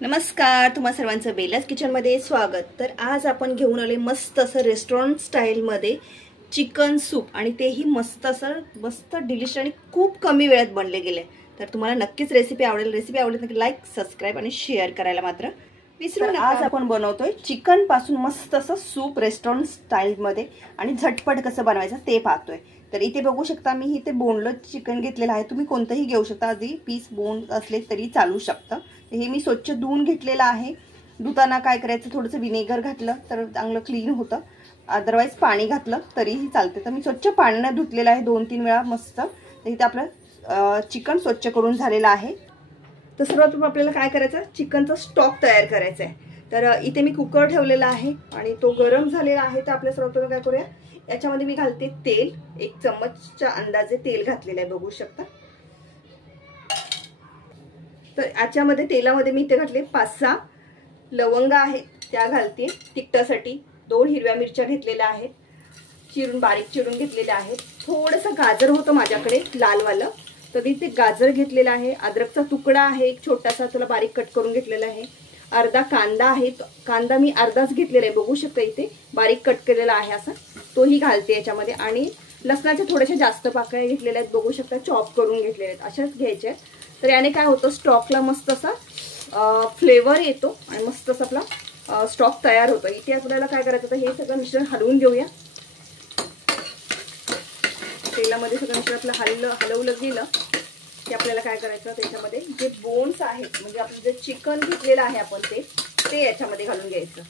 नमस्कार, तुम्हा सर्वांचं बेलाच किचनमध्ये स्वागत। तर आज आपण घेऊन आले मस्त असं रेस्टॉरंट स्टाईलमध्ये चिकन सूप आणि तेही मस्त डिलिशियस आणि खूप कमी वेळात बनले गेले। तर तुम्हाला नक्कीच रेसिपी आवडेल। रेसिपी आवडली तर लाईक, सबस्क्राइब आणि शेअर करायला मात्र विसरू नका। आज आपण बनवतोय चिकन पासून मस्त असं सूप रेस्टॉरंट स्टाईलमध्ये आणि झटपट कसं बनवायचं ते पाहतोय। तर इथे बघू शकता मी इथे बोनलेस चिकन घेतलेलं आहे। तुम्ही कोणतेही घेऊ शकता, आधी पीस बोन असले तरी चालू शकतं। हे मी स्वच्छ धुवून घेतलेलं आहे। धुताना काय करायचं, थोडंसं विनेगर घातलं तर चांगलं क्लीन होतं, अदरवाइज पाणी घातलं तरीही चालते। तर मी स्वच्छ पाण्याने धुतलेलं आहे 2-3 वेळा मस्त। तर इथे आपलं चिकन स्वच्छ करून झालेलं आहे। तर सर्वप्रथम आपल्याला काय करायचं, चिकनचा स्टॉक तयार करायचा आहे। तर इथे मी कुकर ठेवलेला आहे आणि तो गरम झालेला आहे। तर आपल्या सर्वप्रथम काय करूया, याच्यामध्ये मी घालते तेल। 1 चम्मचच्या अंदाजे तेल घातलेलं आहे, बघू शकता। तर याच्यामध्ये तेलामध्ये मी इथे घातले 5-6 लवंग आहेत, त्या घालते तिखटासाठी। 2 हिरव्या मिरच्या घेतलेल्या आहेत, बारीक चिरून घेतलेल्या आहेत। थोडंसं गाजर होतं माझ्याकडे लालवालं, तर मी ते गाजर घेतलेलं आहे। अद्रकचा तुकडा आहे एक छोटासा, त्याला बारीक कट करून घेतलेला आहे। अर्धा कांदा आहे, कांदा मी अर्धाच घेतलेला आहे, बघू शकता इथे बारीक कट केलेला आहे असा, तोही घालते याच्यामध्ये। आणि लसणाच्या थोड्याशा जास्त पाकळ्या घेतलेल्या आहेत, बघू शकता चॉप करून घेतलेल्या आहेत, अशाच घ्यायच्या आहेत। तर याने काय होतं, स्टॉकला मस्त असा फ्लेवर येतो आणि मस्त असा आपला स्टॉक तयार होतो। इथे आपल्याला काय करायचं, तर हे सगळं मिश्रण हलवून घेऊया। तेलामध्ये सगळं मिश्रण आपलं हलवलं गेलं की आपल्याला काय करायचं, त्याच्यामध्ये जे बोन्स आहेत म्हणजे आपलं जे चिकन घेतलेलं आहे आपण ते याच्यामध्ये घालून घ्यायचं।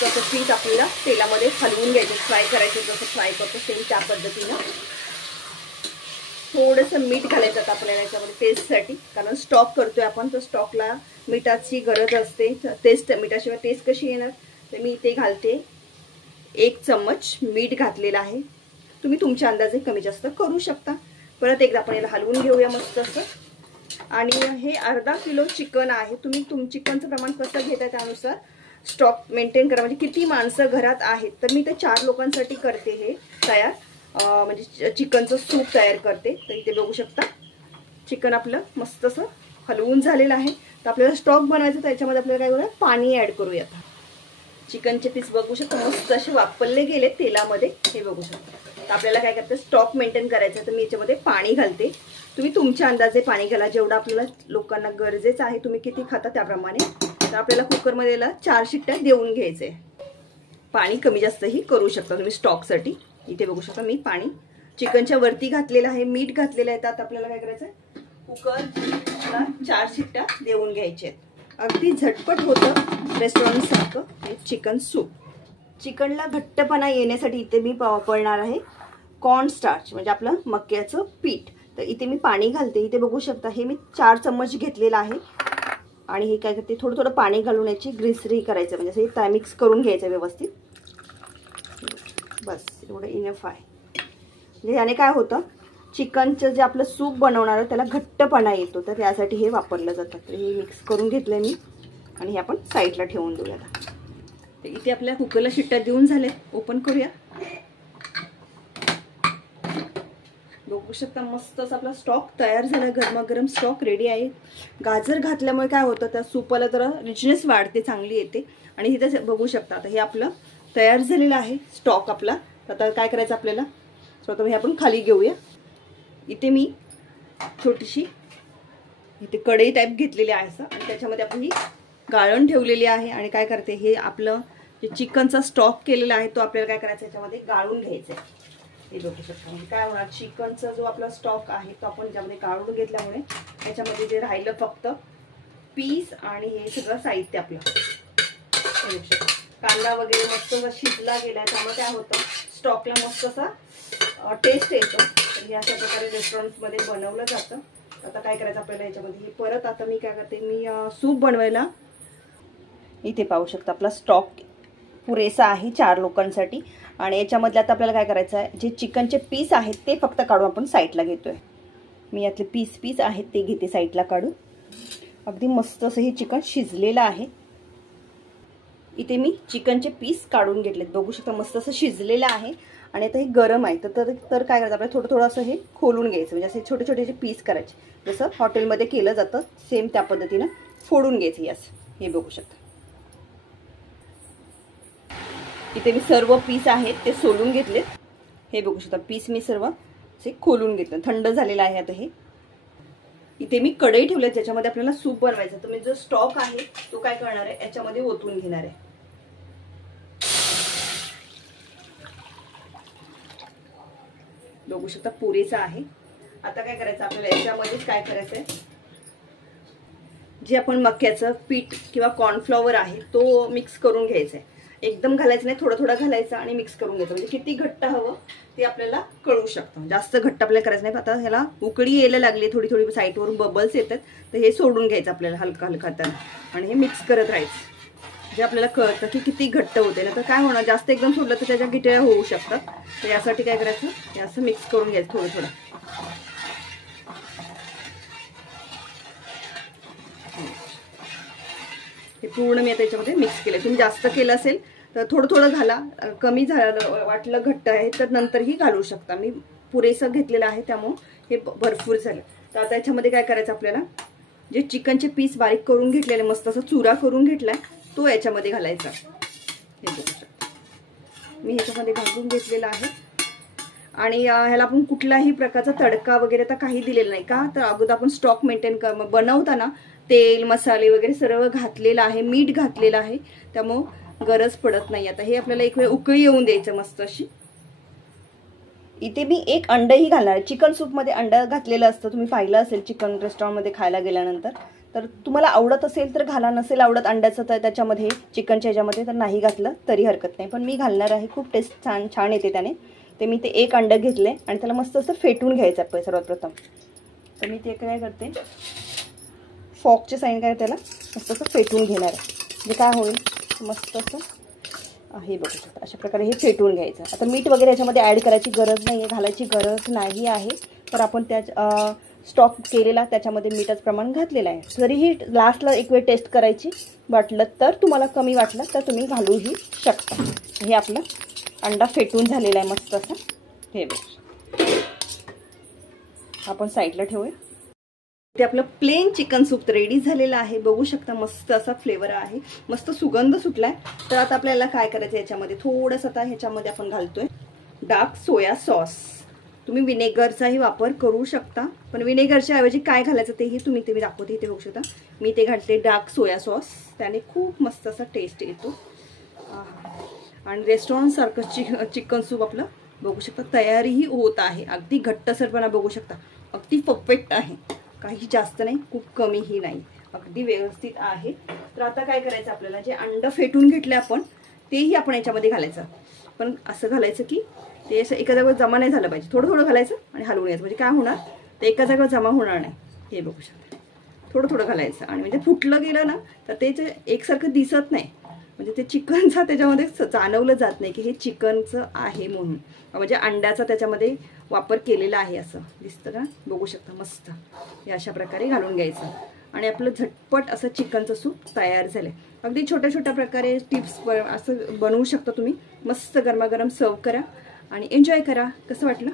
तसं पीठ आपल्याला तेलामध्ये हलवून घ्यायचं, फ्राय करायचं, जसं फ्राय करतो सेम त्या पद्धतीनं। थोडंसं मीठ घालायचं आता आपल्याला याच्यामध्ये टेस्टसाठी, कारण स्टॉक करतोय आपण, तर स्टॉकला मिठाची गरज असते। टेस्ट, मिठाशिवाय टेस्ट कशी येणार, तर मी इथे घालते 1 चम्मच मीठ घातलेलं आहे। तुम्ही तुमच्या अंदाजे कमी जास्त करू शकता। परत एकदा आपण याला हलवून घेऊया मस्त असं। आणि हे अर्धा किलो चिकन आहे, तुम्ही चिकनचं प्रमाण कसं घेताय त्यानुसार स्टॉक मेंटेन करा। म्हणजे किती माणसं घरात आहेत, तर मी ते 4 लोकांसाठी करते हे तयार, म्हणजे चिकनचं सूप तयार करते। तर इथे बघू शकता चिकन आपलं मस्त असं हलवून झालेलं आहे। तर आपल्याला स्टॉक बनवायचं, त्याच्यामध्ये आपल्याला काय करूया, पाणी ऍड करूया। चिकनचे पीस बघू शकता मस्त असे वापरले गेले तेलामध्ये, हे बघू शकता। तर आपल्याला काय करायचं, स्टॉक मेंटेन करायचं, तर मी याच्यामध्ये पाणी घालते। तुम्ही तुमच्या अंदाजे पाणी घाला, जेवढं आपल्याला लोकांना गरजेचं आहे, तुम्ही किती खाता त्याप्रमाणे। तर आपल्याला कुकरमध्ये 4 शिट्ट्या देऊन घ्यायचे। पाणी कमी जास्तही करू शकता तुम्ही स्टॉकसाठी। इथे बघू शकता मी पाणी चिकनच्या वरती घातलेलं आहे, मीठ घातलेलं आहे। तर आता आपल्याला काय करायचं, कुकरला 4 शिट्ट्या देऊन घ्यायच्या आहेत। अगदी झटपट होतं रेस्टॉरंट सारखं हे चिकन सूप। चिकनला घट्टपणा येण्यासाठी इथे मी वापरणार आहे कॉर्न स्टार्च, म्हणजे आपलं मक्याचं पीठ। तर इथे मी पाणी घालते, इथे बघू शकता हे मी 4 चम्मच घेतलेलं आहे। आणि हे काय करते, थोडं थोडं पाणी घालून याची ग्रिसरी करायचं, म्हणजे असं हे मिक्स करून घ्यायचं व्यवस्थित। बस एवढं इनफ आहे। म्हणजे याने काय होतं, चिकनचं जे आपलं सूप बनवणार आहे त्याला घट्टपणा येतो, तर यासाठी हे वापरलं जातं। तर हे मिक्स करून घेतलं मी आणि हे आपण साईडला ठेवून देऊया। तर इथे आपल्या कुकरला शिट्ट्या देऊन झाले, ओपन करूया। बघू शकता मस्त असा आपला स्टॉक तयार झाला, गरमागरम स्टॉक रेडी आहे। गाजर घातल्यामुळे काय होतं, त्या सूपला जरा रिचनेस वाढते, चांगली येते। आणि इथे बघू शकता आता हे आपलं तयार झालेलं आहे स्टॉक आपला। आता काय करायचं आपल्याला, स्वतः हे आपण खाली घेऊया। इथे मी छोटीशी इथे कढई टाईप घेतलेली आहे असं, आणि त्याच्यामध्ये आपण ही गाळण ठेवलेली आहे। आणि काय करते, हे आपलं जे चिकनचा स्टॉक केलेला आहे तो आपल्याला काय करायचं, याच्यामध्ये गाळून घ्यायचं आहे। हे बघू शकता, म्हणजे काय होणार, चिकनचा जो आपला स्टॉक आहे तो आपण त्याच्यामध्ये गाळून घेतल्यामुळे याच्यामध्ये जे राहिलं फक्त पीस आणि हे सगळं साहित्य आपलं, हे बघू शकता कांदा वगैरे मस्त शिजला गेलाय, त्यामुळे काय होतं स्टॉकला मस्त असा टेस्ट येतो। तर हे अशा प्रकारे रेस्टॉरंटमध्ये बनवलं जातं। आता काय करायचं आपल्याला याच्यामध्ये, परत आता मी काय करते, मी सूप बनवायला इथे पाहू शकता आपला स्टॉक पुरेसा आहे 4 लोकांसाठी। आणि याच्यामधले आता आपल्याला काय करायचं आहे, जे चिकनचे पीस आहेत ते फक्त काढून आपण साईडला घेतोय। मी यातले पीस आहेत ते घेते साईडला काढून। अगदी मस्त असं हे चिकन शिजलेलं आहे। इथे मी चिकनचे पीस काढून घेतलेत, बघू शकता मस्त असं शिजलेलं आहे। आणि आता हे गरम आहे तर काय करायचं आपल्याला थोडं थोडं असं हे खोलून घ्यायचं, म्हणजे असे छोटे छोटे पीस करायचे जसं हॉटेलमध्ये केलं जातं सेम त्या पद्धतीनं फोडून घ्यायचं. यास हे बघू शकता इथे मी सर्व पीस आहेत ते सोलून घेतलेत. हे बघू शकता पीस मी सर्व असे खोलून घेतलं. थंड झालेलं आहे आता हे. इथे मी कढई ठेवली ज्याच्यामध्ये आपल्याला सूप बनवायचं. तर मी जो स्टॉक आहे तो काय करणार आहे याच्यामध्ये ओतून घेणार आहे. बघू शकता पुरेसा आहे. आता काय करायचं आपल्याला याच्यामध्येच काय करायचंय, जे आपण मक्याचं पीठ किंवा कॉर्नफ्लॉवर आहे तो मिक्स करून घ्यायचा आहे. एकदम घालायचं नाही, थोडं थोडं घालायचं आणि मिक्स करून घ्यायचं. म्हणजे किती घट्ट हवं ते आपल्याला कळू शकतं. जास्त घट्ट आपल्याला करायचं नाही. आता ह्याला उकळी यायला लागली, थोडी थोडी साईडवरून बबल्स येतात, तर हे सोडून घ्यायचं आपल्याला हलका हलका हाताने आणि हे मिक्स करत राहायचं. जे आपल्याला कळतं की किती घट्ट होते ना, तर काय होणार जास्त एकदम सोडलं तर त्याच्या गिठळ्या होऊ शकतात. तर यासाठी काय करायचं, हे असं मिक्स करून घ्यायचं थोडं थोडं. हे पूर्ण मी आता याच्यामध्ये मिक्स केलं. तुम्ही जास्त केलं असेल तर थोडं थोडं घाला, कमी झालं वाटलं घट्ट आहे तर नंतरही घालू शकता. मी पुरेसं घेतलेलं आहे त्यामुळे हे भरपूर झालं. तर आता याच्यामध्ये काय करायचं आपल्याला, जे चिकनचे पीस बारीक करून घेतलेले मस्त असं चुरा करून घेतलाय तो याच्यामध्ये घालायचा. हे बघू शकता मी ह्याच्यामध्ये घालून घेतलेला आहे. आणि ह्याला आपण कुठलाही प्रकारचा तडका वगैरे तर काही दिलेला नाही. का तर अगोदर आपण स्टॉक मेंटेन बनवताना तेल मसाले वगैरे सर्व घातलेलं आहे, मीठ घातलेलं आहे, त्यामुळं गरज पडत नाही. आता हे आपल्याला एक वेळ उकळी येऊन द्यायचं मस्त अशी. इथे मी एक अंडही घालणार आहे. चिकन सूपमध्ये अंडा घातलेलं असतं, तुम्ही पाहिलं असेल चिकन रेस्टॉरंटमध्ये खायला गेल्यानंतर. तर तुम्हाला आवडत असेल तर घाला, नसेल आवडत अंड्याचं तर त्याच्यामध्ये चिकनच्या ह्याच्यामध्ये तर नाही घातलं तरी हरकत नाही. पण मी घालणार आहे, खूप टेस्ट छान येते त्याने. ते मी ते एक अंडं घेतले आणि त्याला मस्त असं फेटून घ्यायचं आहे सर्वात प्रथम. तर मी ते काय करते, फॉकच्या साईन काय त्याला मस्त असं फेटून घेणार आहे. म्हणजे काय होईल मस्त असं हे बघू शकता अशा प्रकारे हे फेटून घ्यायचं. आता मीठ वगैरे याच्यामध्ये ॲड करायची गरज नाही आहे, घालायची गरज नाही आहे. तर आपण त्या स्टॉक केलेला त्याच्यामध्ये मीठाचं प्रमाण घातलेलं आहे. तरीही लास्टला एक वेळ टेस्ट करायची, वाटलं तर तुम्हाला कमी वाटलं तर तुम्ही घालूही शकता. हे आपलं अंडा फेटून झालेला आहे मस्त असं. हे बघ आपण साईडला ठेवूया. ते आपलं प्लेन चिकन सूप रेडी झालेलं आहे. बघू शकता मस्त असा फ्लेवर आहे, मस्त सुगंध सुटलाय. तर आता आपल्याला काय करायचं, याच्यामध्ये थोडंसं आता ह्याच्यामध्ये आपण घालतोय डार्क सोया सॉस. तुम्ही विनेगरचाही वापर करू शकता, पण विनेगरच्या ऐवजी काय घालायचं तेही तुम्ही ते मी दाखवते. इथे बघू शकता मी ते घालते डार्क सोया सॉस. त्याने खूप मस्त असा टेस्ट येतो आणि रेस्टॉरंट सारखं चिकन सूप आपलं बघू शकता तयारीही होत आहे. अगदी घट्टसरपणा बघू शकता, अगदी परफेक्ट आहे, काही जास्त नाही खूप कमीही नाही, अगदी व्यवस्थित आहे. तर आता काय करायचं आपल्याला, जे अंड फेटून घेतले आपण तेही आपण याच्यामध्ये घालायचं. पण असं घालायचं की ते असं एका जागेवर जमा नाही झालं पाहिजे. थोडं थोडं घालायचं आणि हलवून यायचं, म्हणजे काय होणार ते एका जागेवर जमा होणार नाही. हे बघू शकता थोडं थोडं घालायचं आणि म्हणजे फुटलं गेलं ना तर ते एकसारखं दिसत नाही, म्हणजे ते चिकनचा त्याच्यामध्ये जाणवलं जात नाही की हे चिकनचं आहे म्हणून, म्हणजे अंड्याचा त्याच्यामध्ये वापर केलेला आहे असं दिसतं का. बघू शकता मस्त हे अशा प्रकारे घालून घ्यायचं आणि आपलं झटपट असं चिकनचं सूप तयार झालं. अगदी छोट्या छोट्या प्रकारे टिप्स असं बनवू शकता तुम्ही. मस्त गरमागरम सर्व करा आणि एन्जॉय करा. कसं वाटलं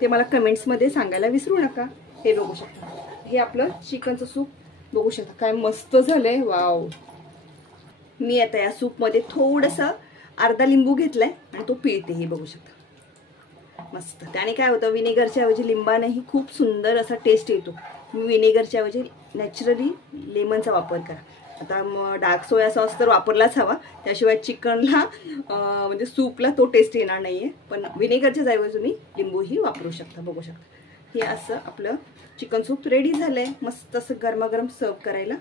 ते मला कमेंट्समध्ये सांगायला विसरू नका. हे बघू शकता हे आपलं चिकनचं सूप बघू शकता काय मस्त झालंय. वाव. मी आता या सूपमध्ये थोडंसं अर्धा लिंबू घेतलाय आणि तो पिळते. हे बघू शकता मस्त. त्याने काय होतं, विनेगरच्या ऐवजी लिंबानेही खूप सुंदर असा टेस्ट येतो. विनेगरच्या ऐवजी नॅचरली लेमनचा वापर करा. आता डार्क सोया सॉस तर वापरलाच हवा, त्याशिवाय चिकनला म्हणजे सूपला तो टेस्ट येणार नाही आहे. पण विनेगरच्या ऐवजी तुम्ही लिंबूही वापरू शकता. बघू शकता हे असं आपलं चिकन सूप रेडी झालं आहे. मस्त असं गरमागरम सर्व करायला.